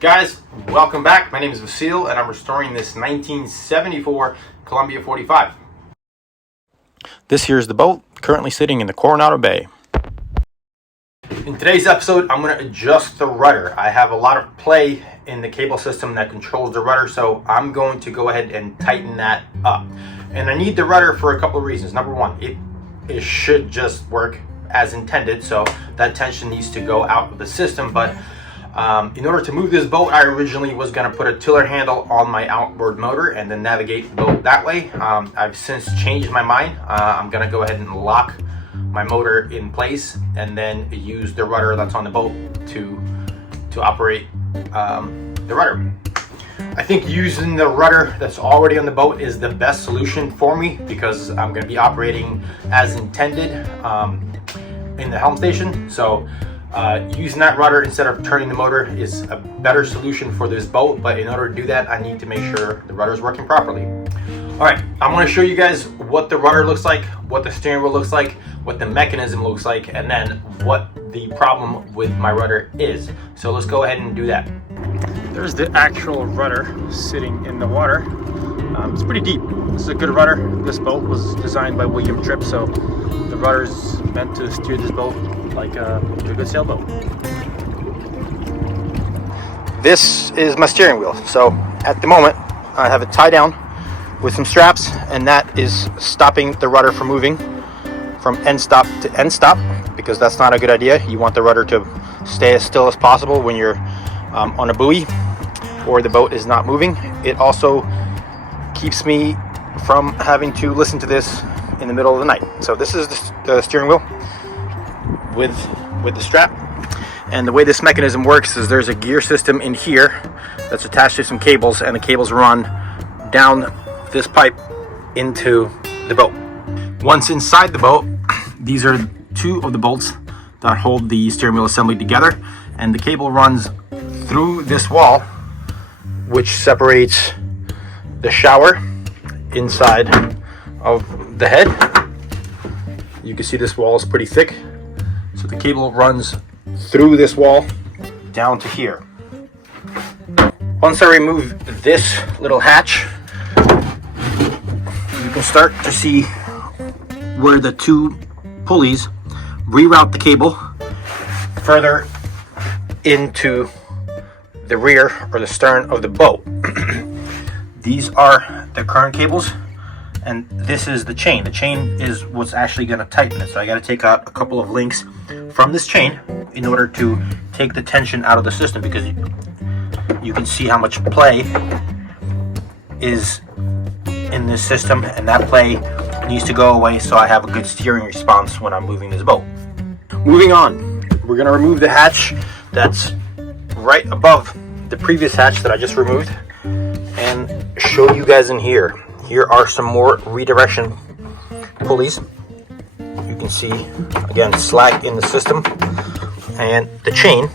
Guys, welcome back. My name is Vasil and I'm restoring this 1974 Columbia 45. This here is the boat currently sitting in the Coronado Bay. In today's episode, I'm going to adjust the rudder. I have a lot of play in the cable system that controls the rudder, so I'm going to go ahead and tighten that up. And I need the rudder for a couple of reasons. Number one, it should just work as intended, so that tension needs to go out of the system. But in order to move this boat, I originally was going to put a tiller handle on my outboard motor and then navigate the boat that way. I've since changed my mind. I'm going to go ahead and lock my motor in place and then use the rudder that's on the boat to operate the rudder. I think using the rudder that's already on the boat is the best solution for me because I'm going to be operating as intended in the helm station. So using that rudder instead of turning the motor is a better solution for this boat, but in order to do that, I need to make sure the rudder is working properly. All right, I'm going to show you guys what the rudder looks like, what the steering wheel looks like, what the mechanism looks like, and then what the problem with my rudder is. So let's go ahead and do that. There's the actual rudder sitting in the water. It's pretty deep. This is a good rudder. This boat was designed by William Tripp, so the rudder is meant to steer this boat like a good sailboat. This is my steering wheel. So at the moment, I have it tied down with some straps, and that is stopping the rudder from moving from end stop to end stop, because that's not a good idea. You want the rudder to stay as still as possible when you're on a buoy or the boat is not moving. It also keeps me from having to listen to this in the middle of the night. So this is the steering wheel with the strap, and the way this mechanism works is there's a gear system in here that's attached to some cables, and the cables run down this pipe into the boat. Once inside the boat, these are two of the bolts that hold the steering wheel assembly together, and the cable runs through this wall, which separates the shower inside of the head. You can see this wall is pretty thick, so the cable runs through this wall down to here. Once I remove this little hatch, you can start to see where the two pulleys reroute the cable further into the rear or the stern of the boat. These are the current cables, and this is the chain. The chain is what's actually going to tighten it. So I got to take out a couple of links from this chain in order to take the tension out of the system, because you can see how much play is in this system, and that play needs to go away so I have a good steering response when I'm moving this boat. Moving on, we're going to remove the hatch that's right above the previous hatch that I just removed and show you guys in here. Here are some more redirection pulleys. You can see, again, slack in the system and the chain.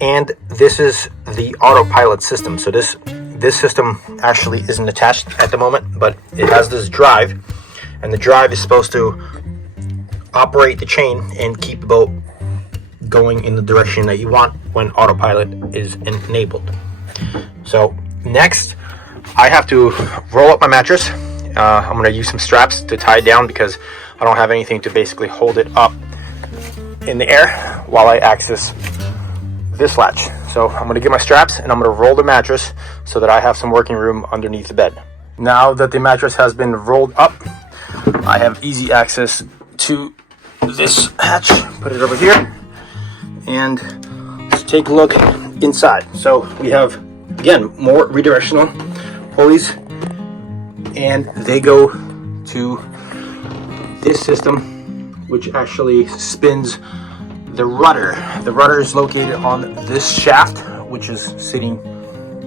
And this is the autopilot system. So this system actually isn't attached at the moment, but it has this drive, and the drive is supposed to operate the chain and keep the boat going in the direction that you want when autopilot is enabled. So next, I have to roll up my mattress. I'm going to use some straps to tie it down because I don't have anything to basically hold it up in the air while I access this latch. So I'm going to get my straps and I'm going to roll the mattress so that I have some working room underneath the bed. Now that the mattress has been rolled up, I have easy access to this hatch. Put it over here and let's take a look inside. So we have, again, more redirectional pulleys, and they go to this system, which actually spins the rudder. The rudder is located on this shaft, which is sitting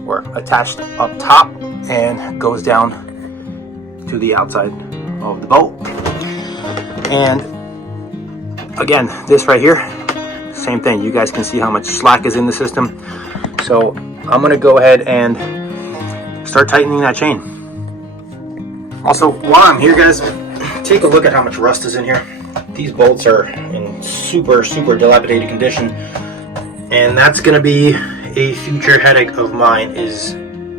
or attached up top and goes down to the outside of the boat. And again, this right here, same thing. You guys can see how much slack is in the system. So I'm going to go ahead and start tightening that chain. Also, while I'm here, guys, take a look at how much rust is in here. These bolts are in super dilapidated condition, And that's going to be a future headache of mine, is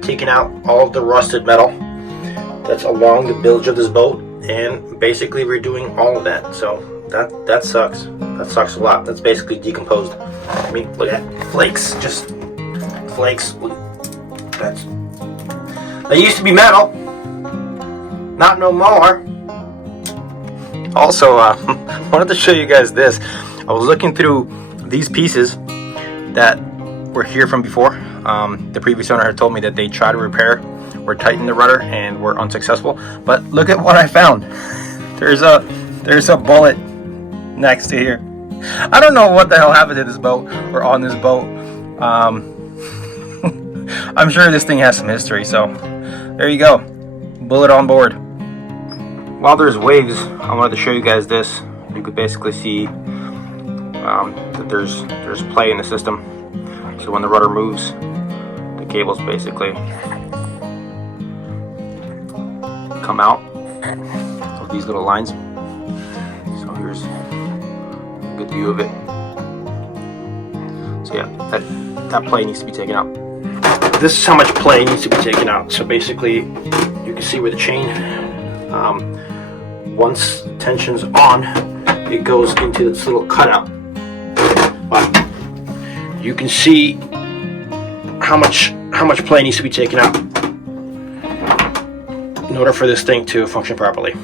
taking out all of the rusted metal that's along the bilge of this boat and basically redoing all of that. So that sucks. That sucks a lot. That's basically decomposed. I mean, look at that. Flakes. Just flakes. That used to be metal. Not no more. Also, wanted to show you guys this. I was looking through these pieces that were here from before. The previous owner had told me that they tried to repair or tighten the rudder and were unsuccessful. But look at what I found. There's a bullet next to here. I don't know what the hell happened to this boat or on this boat. I'm sure this thing has some history, so there you go. Bullet on board. While there's waves, I wanted to show you guys this. You could basically see that there's play in the system. So when the rudder moves, the cables basically come out of these little lines. So here's a good view of it. So yeah, that play needs to be taken out. This is how much play needs to be taken out. So basically, you can see where the chain, once tension's on, it goes into this little cutout. But you can see how much play needs to be taken out in order for this thing to function properly.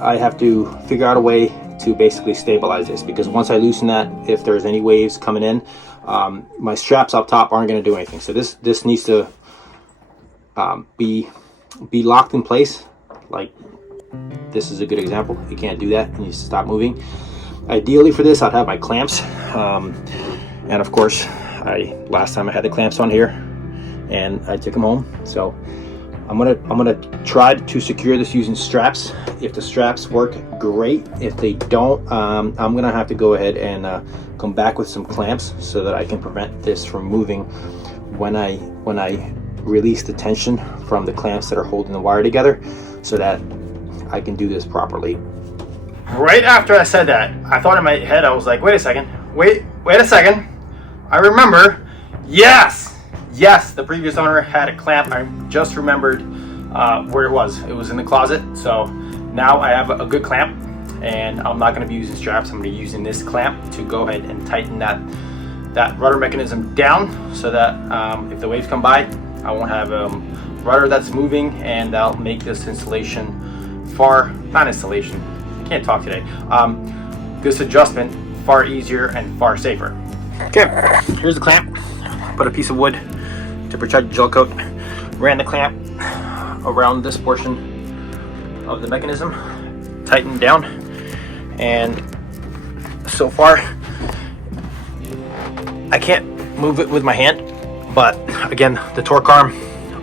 I have to figure out a way to basically stabilize this, because once I loosen that, if there's any waves coming in, my straps up top aren't going to do anything. So this needs to be locked in place. Like this is a good example. You can't do that. It needs to stop moving. Ideally for this, I'd have my clamps, and of course, last time I had the clamps on here, and I took them home. So I'm gonna try to secure this using straps. If the straps work, great. If they don't, I'm gonna have to go ahead and come back with some clamps so that I can prevent this from moving when I release the tension from the clamps that are holding the wire together, so that I can do this properly. Right after I said that, I thought in my head, I was like, wait a second, wait a second. I remember, yes, the previous owner had a clamp. I just remembered where it was. It was in the closet. So now I have a good clamp, and I'm not going to be using straps. I'm going to be using this clamp to go ahead and tighten that rudder mechanism down, so that if the waves come by, I won't have a rudder that's moving, and that'll make this installation can't talk today. This adjustment far easier and far safer. Okay, here's the clamp. Put a piece of wood to protect the gel coat. Ran the clamp around this portion of the mechanism, tightened down, and so far I can't move it with my hand, but again, the torque arm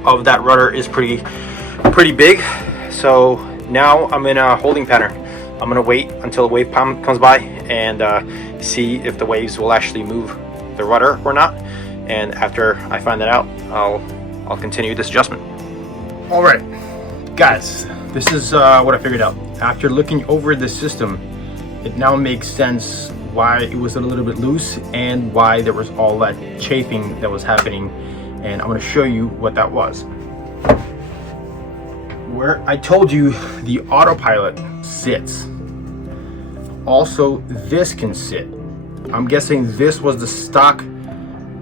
of that rudder is pretty big. So now I'm in a holding pattern. I'm gonna wait until the wave comes by and see if the waves will actually move the rudder or not. And after I find that out, I'll continue this adjustment. All right, guys, this is what I figured out. After looking over the system, it now makes sense why it was a little bit loose and why there was all that chafing that was happening. And I'm gonna show you what that was. Where I told you the autopilot sits, also this can sit. I'm guessing this was the stock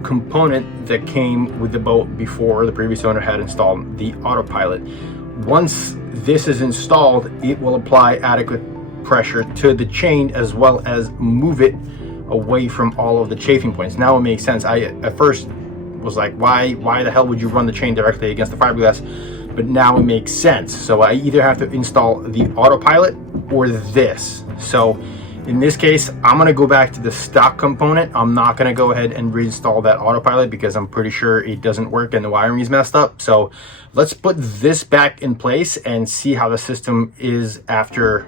component that came with the boat before the previous owner had installed the autopilot. Once this is installed, it will apply adequate pressure to the chain as well as move it away from all of the chafing points. Now it makes sense. I at first was like, why the hell would you run the chain directly against the fiberglass? But now it makes sense. So I either have to install the autopilot or this. So in this case, I'm gonna go back to the stock component. I'm not gonna go ahead and reinstall that autopilot because I'm pretty sure it doesn't work and the wiring is messed up. So let's put this back in place and see how the system is after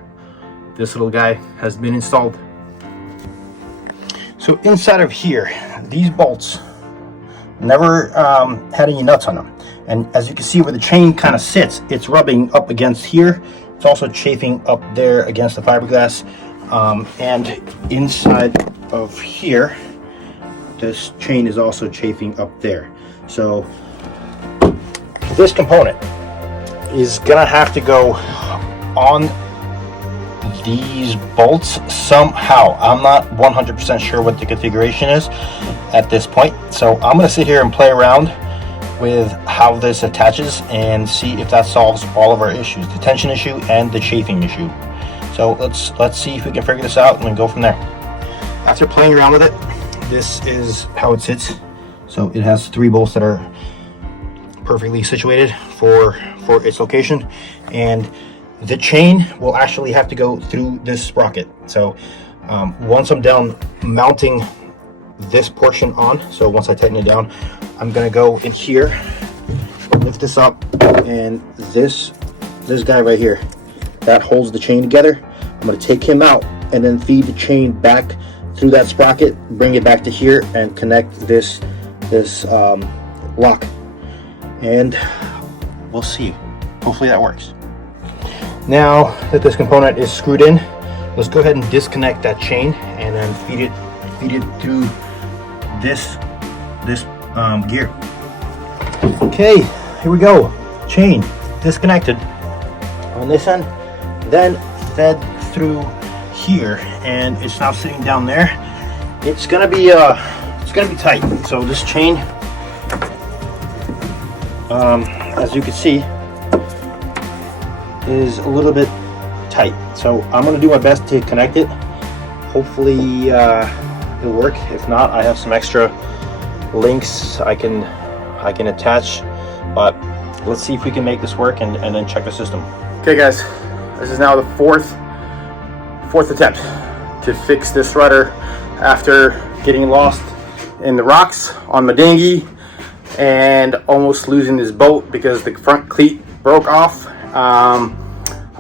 this little guy has been installed. So inside of here, these bolts never had any nuts on them. And as you can see where the chain kind of sits, it's rubbing up against here. It's also chafing up there against the fiberglass. And inside of here, this chain is also chafing up there. So this component is gonna have to go on these bolts somehow. I'm not 100% sure what the configuration is at this point, so I'm gonna sit here and play around with how this attaches and see if that solves all of our issues, the tension issue and the chafing issue. So let's see if we can figure this out and then go from there. After playing around with it, this is how it sits. So it has 3 bolts that are perfectly situated for its location, and the chain will actually have to go through this sprocket. So once I'm done mounting this portion on, so once I tighten it down, I'm gonna go in here, lift this up, and this guy right here that holds the chain together, I'm gonna take him out and then feed the chain back through that sprocket, bring it back to here, and connect this lock, and we'll see. Hopefully that works. Now that this component is screwed in, let's go ahead and disconnect that chain and then feed it through this gear. Okay, here we go. Chain disconnected on this end, then fed through here, and it's now sitting down there. It's gonna be tight. So this chain, as you can see, is a little bit tight. So I'm gonna do my best to connect it. Hopefully it'll work. If not, I have some extra links I can attach, but let's see if we can make this work and then check the system. Okay guys, this is now the fourth attempt to fix this rudder after getting lost in the rocks on my dinghy and almost losing this boat because the front cleat broke off.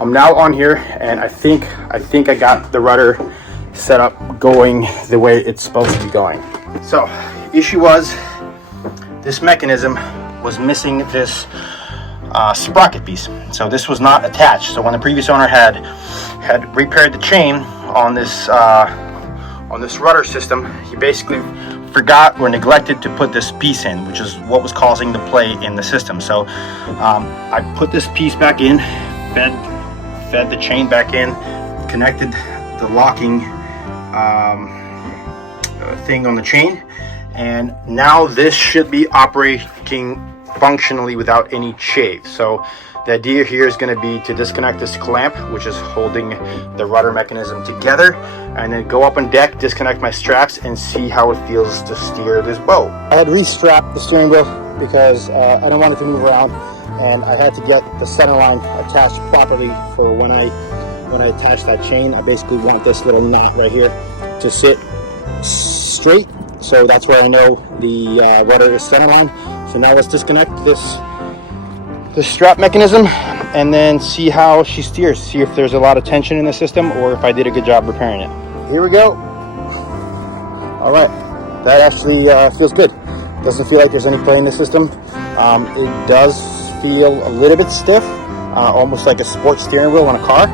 I'm now on here, and I think I got the rudder set up going the way it's supposed to be going. So issue was this mechanism was missing this sprocket piece, so this was not attached. So when the previous owner had repaired the chain on this rudder system, he basically forgot or neglected to put this piece in, which is what was causing the play in the system. So I put this piece back in, fed the chain back in, connected the locking thing on the chain, and now this should be operating functionally without any chafe. So the idea here is going to be to disconnect this clamp, which is holding the rudder mechanism together, and then go up on deck, disconnect my straps, and see how it feels to steer this boat. I had restrapped the steering wheel because I didn't want it to move around, and I had to get the center line attached properly for when I attach that chain. I basically want this little knot right here to sit straight, so that's where I know the rudder is center line. So now let's disconnect this strap mechanism and then see how she steers, see if there's a lot of tension in the system or if I did a good job repairing it. Here we go. All right, that actually feels good. Doesn't feel like there's any play in the system. It does feel a little bit stiff, almost like a sports steering wheel on a car,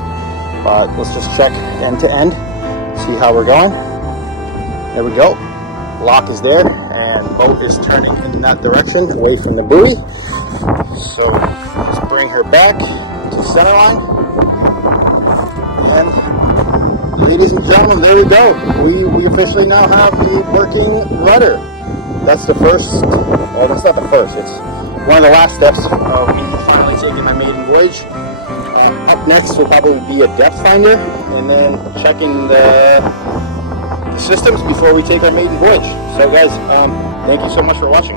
but let's just check end to end, see how we're going. There we go. Lock is there, and boat is turning in that direction away from the buoy. So let's bring her back to center line, and ladies and gentlemen, there we go. We officially now have the working rudder. That's the first, well, that's not the first, it's one of the last steps of me finally taking my maiden voyage. Up next will probably be a depth finder, and then checking the systems before we take our maiden voyage. So guys, thank you so much for watching.